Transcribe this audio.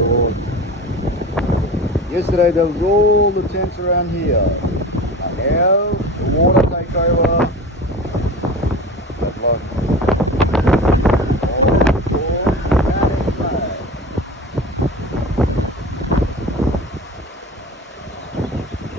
Lord. Yesterday there was all the tents around here. Now the water take over. That bloke